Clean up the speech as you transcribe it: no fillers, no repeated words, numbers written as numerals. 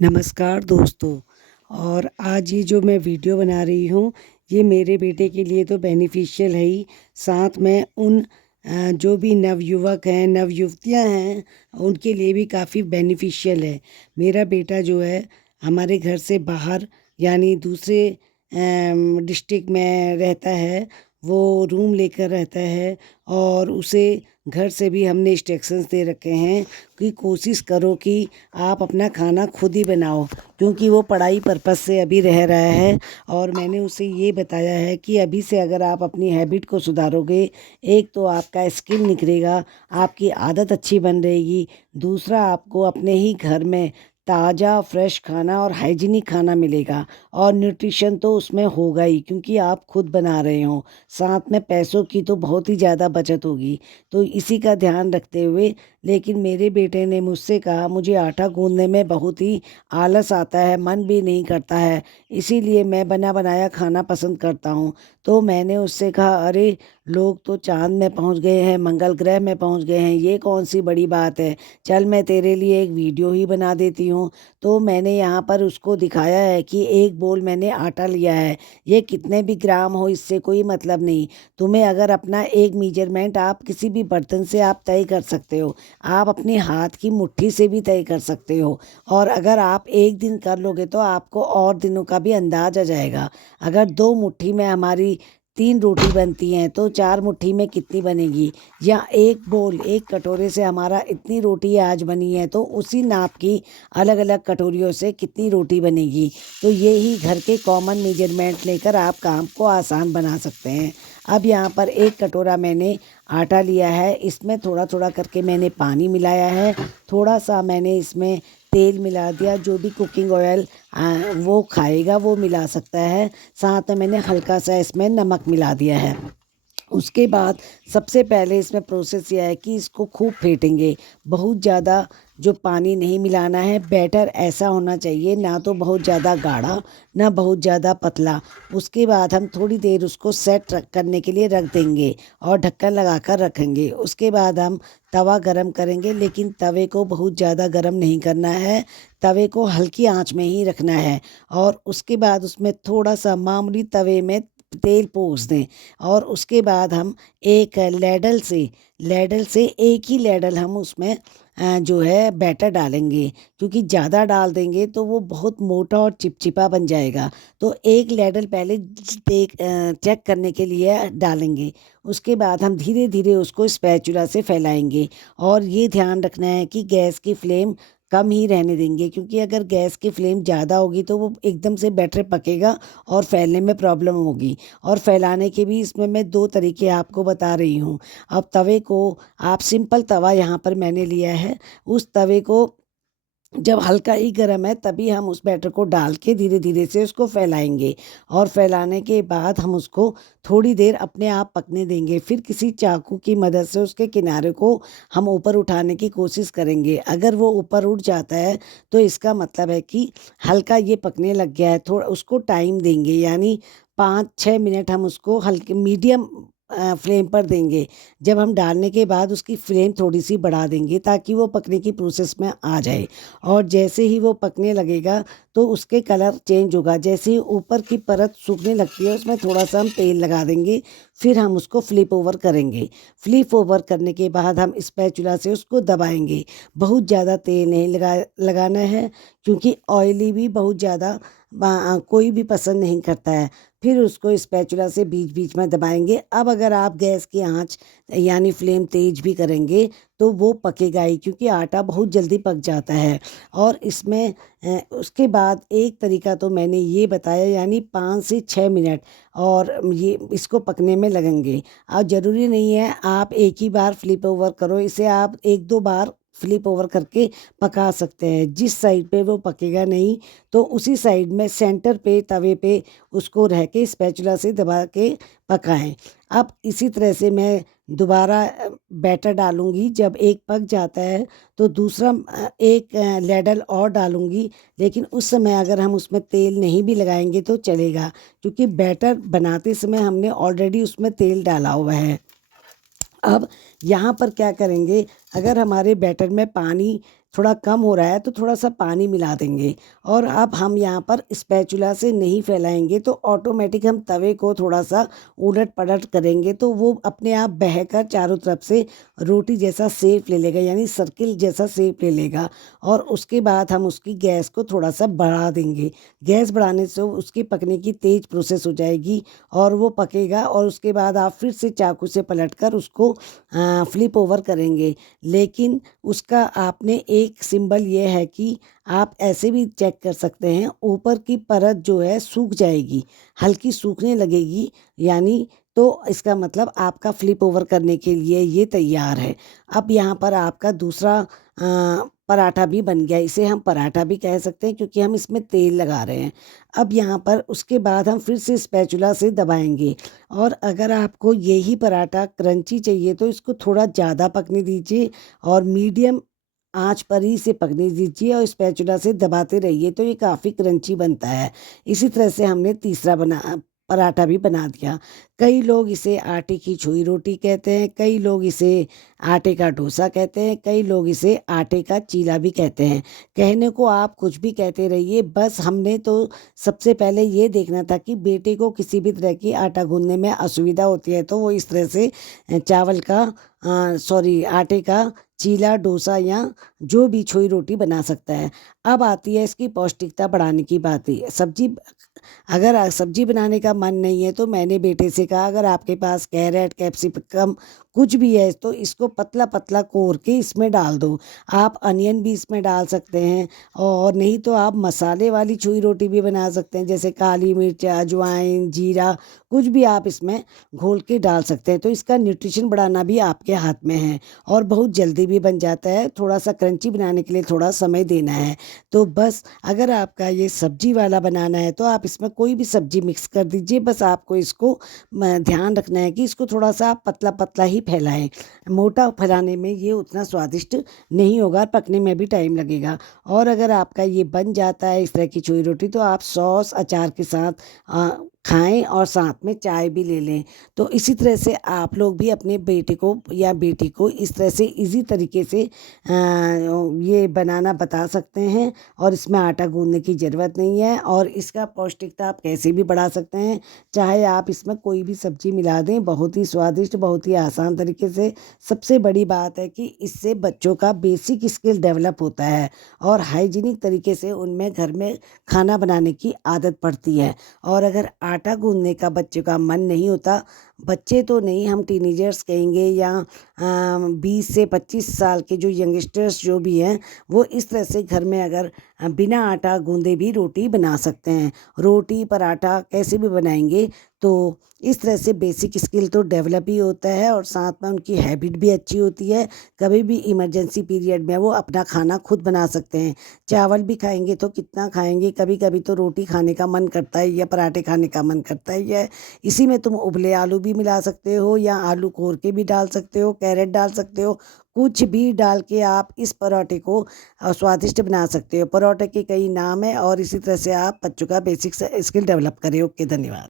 नमस्कार दोस्तों। और आज ये जो मैं वीडियो बना रही हूँ, ये मेरे बेटे के लिए तो बेनिफिशियल है ही, साथ में उन जो भी नवयुवक हैं, नवयुवतियाँ हैं, उनके लिए भी काफ़ी बेनिफिशियल है। मेरा बेटा जो है हमारे घर से बाहर यानी दूसरे डिस्ट्रिक्ट में रहता है। वो रूम लेकर रहता है और उसे घर से भी हमने इंस्ट्रक्शंस दे रखे हैं कि कोशिश करो कि आप अपना खाना खुद ही बनाओ, क्योंकि वो पढ़ाई पर्पस से अभी रह रहा है। और मैंने उसे ये बताया है कि अभी से अगर आप अपनी हैबिट को सुधारोगे, एक तो आपका स्किल निखरेगा, आपकी आदत अच्छी बन रहेगी, दूसरा आपको अपने ही घर में ताज़ा फ्रेश खाना और हाइजीनिक खाना मिलेगा। और न्यूट्रिशन तो उसमें होगा ही, क्योंकि आप खुद बना रहे हो। साथ में पैसों की तो बहुत ही ज़्यादा बचत होगी। तो इसी का ध्यान रखते हुए, लेकिन मेरे बेटे ने मुझसे कहा मुझे आटा गूंदने में बहुत ही आलस आता है, मन भी नहीं करता है, इसीलिए मैं बना बनाया खाना पसंद करता हूँ। तो मैंने उससे कहा, अरे लोग तो चांद में पहुँच गए हैं, मंगल ग्रह में पहुँच गए हैं, ये कौन सी बड़ी बात है, चल मैं तेरे लिए एक वीडियो ही बना देती हूँ। तो मैंने यहाँ पर उसको दिखाया है कि एक बोल मैंने आटा लिया है, ये कितने भी ग्राम हो इससे कोई मतलब नहीं। तुम्हें अगर अपना एक मीजरमेंट आप किसी भी बर्तन से आप तय कर सकते हो, आप अपने हाथ की मुट्ठी से भी तय कर सकते हो। और अगर आप एक दिन कर लोगे तो आपको और दिनों का भी अंदाज आ जाएगा। अगर 2 मुट्ठी में हमारी 3 रोटी बनती हैं तो 4 मुट्ठी में कितनी बनेगी, या एक बोल एक कटोरे से हमारा इतनी रोटी आज बनी है तो उसी नाप की अलग अलग कटोरियों से कितनी रोटी बनेगी। तो ये ही घर के कॉमन मेजरमेंट लेकर आप काम को आसान बना सकते हैं। अब यहाँ पर एक कटोरा मैंने आटा लिया है, इसमें थोड़ा थोड़ा करके मैंने पानी मिलाया है, थोड़ा सा मैंने इसमें तेल मिला दिया, जो भी कुकिंग ऑयल वो खाएगा वो मिला सकता है। साथ में मैंने हल्का सा इसमें नमक मिला दिया है। उसके बाद सबसे पहले इसमें प्रोसेस यह है कि इसको खूब फेंटेंगे, बहुत ज़्यादा जो पानी नहीं मिलाना है। बैटर ऐसा होना चाहिए, ना तो बहुत ज़्यादा गाढ़ा ना बहुत ज़्यादा पतला। उसके बाद हम थोड़ी देर उसको सेट करने के लिए रख देंगे और ढक्कन लगा कर रखेंगे। उसके बाद हम तवा गरम करेंगे, लेकिन तवे को बहुत ज़्यादा गरम नहीं करना है, तवे को हल्की आंच में ही रखना है। और उसके बाद उसमें थोड़ा सा मामूली तवे में तेल पोंछ दें। और उसके बाद हम एक लेडल से एक ही लेडल हम उसमें जो है बैटर डालेंगे, क्योंकि ज़्यादा डाल देंगे तो वो बहुत मोटा और चिपचिपा बन जाएगा। तो एक लेडल पहले चेक करने के लिए डालेंगे। उसके बाद हम धीरे धीरे उसको स्पैचुला से फैलाएंगे। और ये ध्यान रखना है कि गैस की फ्लेम कम ही रहने देंगे, क्योंकि अगर गैस की फ्लेम ज़्यादा होगी तो वो एकदम से बैटर पकेगा और फैलने में प्रॉब्लम होगी। और फैलाने के भी इसमें मैं 2 तरीके आपको बता रही हूँ। अब तवे को आप सिंपल तवा यहाँ पर मैंने लिया है, उस तवे को जब हल्का ही गर्म है तभी हम उस बैटर को डाल के धीरे धीरे से उसको फैलाएंगे। और फैलाने के बाद हम उसको थोड़ी देर अपने आप पकने देंगे। फिर किसी चाकू की मदद से उसके किनारे को हम ऊपर उठाने की कोशिश करेंगे। अगर वो ऊपर उठ जाता है तो इसका मतलब है कि हल्का ये पकने लग गया है। थोड़ा उसको टाइम देंगे, यानी 5-6 मिनट हम उसको हल्के मीडियम फ्लेम पर देंगे। जब हम डालने के बाद उसकी फ्लेम थोड़ी सी बढ़ा देंगे ताकि वो पकने की प्रोसेस में आ जाए। और जैसे ही वो पकने लगेगा तो उसके कलर चेंज होगा। जैसे ही ऊपर की परत सूखने लगती है उसमें थोड़ा सा हम तेल लगा देंगे। फिर हम उसको फ्लिप ओवर करेंगे। फ्लिप ओवर करने के बाद हम स्पैचुला से उसको दबाएंगे। बहुत ज़्यादा तेल नहीं लगाना है, क्योंकि ऑयली भी बहुत ज़्यादा कोई भी पसंद नहीं करता है। फिर उसको स्पैचुला से बीच बीच में दबाएंगे। अब अगर आप गैस की आंच यानी फ्लेम तेज भी करेंगे तो वो पकेगा ही, क्योंकि आटा बहुत जल्दी पक जाता है। और इसमें उसके बाद एक तरीका तो मैंने ये बताया, यानी 5 से 6 मिनट और ये इसको पकने में लगेंगे। अब ज़रूरी नहीं है आप एक ही बार फ्लिप ओवर करो, इसे आप 1-2 बार फ्लिप ओवर करके पका सकते हैं। जिस साइड पे वो पकेगा नहीं तो उसी साइड में सेंटर पे तवे पे उसको रह के स्पैचुला से दबा के पकाएं। अब इसी तरह से मैं दोबारा बैटर डालूंगी। जब एक पक जाता है तो दूसरा एक लेडल और डालूंगी, लेकिन उस समय अगर हम उसमें तेल नहीं भी लगाएंगे तो चलेगा, क्योंकि बैटर बनाते समय हमने ऑलरेडी उसमें तेल डाला हुआ है। अब यहाँ पर क्या करेंगे, अगर हमारे बैटर में पानी थोड़ा कम हो रहा है तो थोड़ा सा पानी मिला देंगे। और अब हम यहाँ पर स्पैचुला से नहीं फैलाएंगे तो ऑटोमेटिक हम तवे को थोड़ा सा उलट पलट करेंगे तो वो अपने आप बहकर चारों तरफ से रोटी जैसा शेप ले लेगा, यानी सर्किल जैसा शेप ले लेगा। और उसके बाद हम उसकी गैस को थोड़ा सा बढ़ा देंगे। गैस बढ़ाने से उसकी पकने की तेज़ प्रोसेस हो जाएगी और वो पकेगा। और उसके बाद आप फिर से चाकू से पलटकर उसको फ्लिप ओवर करेंगे। लेकिन उसका आपने एक सिंबल ये है कि आप ऐसे भी चेक कर सकते हैं, ऊपर की परत जो है सूख जाएगी, हल्की सूखने लगेगी, यानी तो इसका मतलब आपका फ्लिप ओवर करने के लिए ये तैयार है। अब यहाँ पर आपका दूसरा पराठा भी बन गया। इसे हम पराठा भी कह सकते हैं क्योंकि हम इसमें तेल लगा रहे हैं। अब यहाँ पर उसके बाद हम फिर से स्पैचुला से दबाएंगे। और अगर आपको यही पराठा क्रंची चाहिए तो इसको थोड़ा ज़्यादा पकने दीजिए और मीडियम आंच पर ही इसे पकने दीजिए और स्पैचुला से दबाते रहिए तो ये काफ़ी क्रंची बनता है। इसी तरह से हमने तीसरा पराठा भी बना दिया। कई लोग इसे आटे की छुई रोटी कहते हैं, कई लोग इसे आटे का डोसा कहते हैं, कई लोग इसे आटे का चीला भी कहते हैं। कहने को आप कुछ भी कहते रहिए, बस हमने तो सबसे पहले ये देखना था कि बेटे को किसी भी तरह की आटा गूंदने में असुविधा होती है तो वो इस तरह से चावल का आटे का चीला, डोसा या जो भी छुई रोटी बना सकता है। अब आती है इसकी पौष्टिकता बढ़ाने की बातें। अगर सब्जी बनाने का मन नहीं है तो मैंने बेटे से कहा, अगर आपके पास कैरेट, कैप्सिकम कुछ भी है तो इसको पतला पतला कोर के इसमें डाल दो। आप अनियन भी इसमें डाल सकते हैं और नहीं तो आप मसाले वाली छुई रोटी भी बना सकते हैं, जैसे काली मिर्च, अजवाइन, जीरा, कुछ भी आप इसमें घोल के डाल सकते हैं। तो इसका न्यूट्रिशन बढ़ाना भी आपके हाथ में है और बहुत जल्दी भी बन जाता है। थोड़ा सा क्रंची बनाने के लिए थोड़ा समय देना है। तो बस अगर आपका ये सब्जी वाला बनाना है तो आप इसमें कोई भी सब्जी मिक्स कर दीजिए। बस आपको इसको ध्यान रखना है कि इसको थोड़ा सा आप पतला पतला ही फैलाएं। मोटा फैलाने में ये उतना स्वादिष्ट नहीं होगा, पकने में भी टाइम लगेगा। और अगर आपका ये बन जाता है इस तरह की छुई रोटी तो आप सॉस अचार के साथ खाएं और साथ में चाय भी ले लें। तो इसी तरह से आप लोग भी अपने बेटे को या बेटी को इस तरह से इजी तरीके से ये बनाना बता सकते हैं और इसमें आटा गूंदने की ज़रूरत नहीं है। और इसका पौष्टिकता आप कैसे भी बढ़ा सकते हैं, चाहे आप इसमें कोई भी सब्जी मिला दें, बहुत ही स्वादिष्ट, बहुत ही आसान तरीके से। सबसे बड़ी बात है कि इससे बच्चों का बेसिक स्किल डेवलप होता है और हाइजीनिक तरीके से उनमें घर में खाना बनाने की आदत पड़ती है। और अगर आटा गूंदने का बच्चे का मन नहीं होता, बच्चे तो नहीं, हम टीनेजर्स कहेंगे या 20 से 25 साल के जो यंगस्टर्स जो भी हैं, वो इस तरह से घर में अगर बिना आटा गूंदे भी रोटी बना सकते हैं। रोटी पराठा कैसे भी बनाएंगे तो इस तरह से बेसिक स्किल तो डेवलप ही होता है और साथ में उनकी हैबिट भी अच्छी होती है। कभी भी इमरजेंसी पीरियड में वो अपना खाना खुद बना सकते हैं। चावल भी खाएंगे तो कितना खाएंगे, कभी कभी तो रोटी खाने का मन करता है या पराठे खाने का मन करता है। या इसी में तुम उबले आलू भी मिला सकते हो या आलू कोर के भी डाल सकते हो, कैरेट डाल सकते हो, कुछ भी डाल के आप इस पराठे को स्वादिष्ट बना सकते हो। पराठे के कई नाम है और इसी तरह से आप बच्चों का बेसिक स्किल डेवलप करें। ओके, धन्यवाद।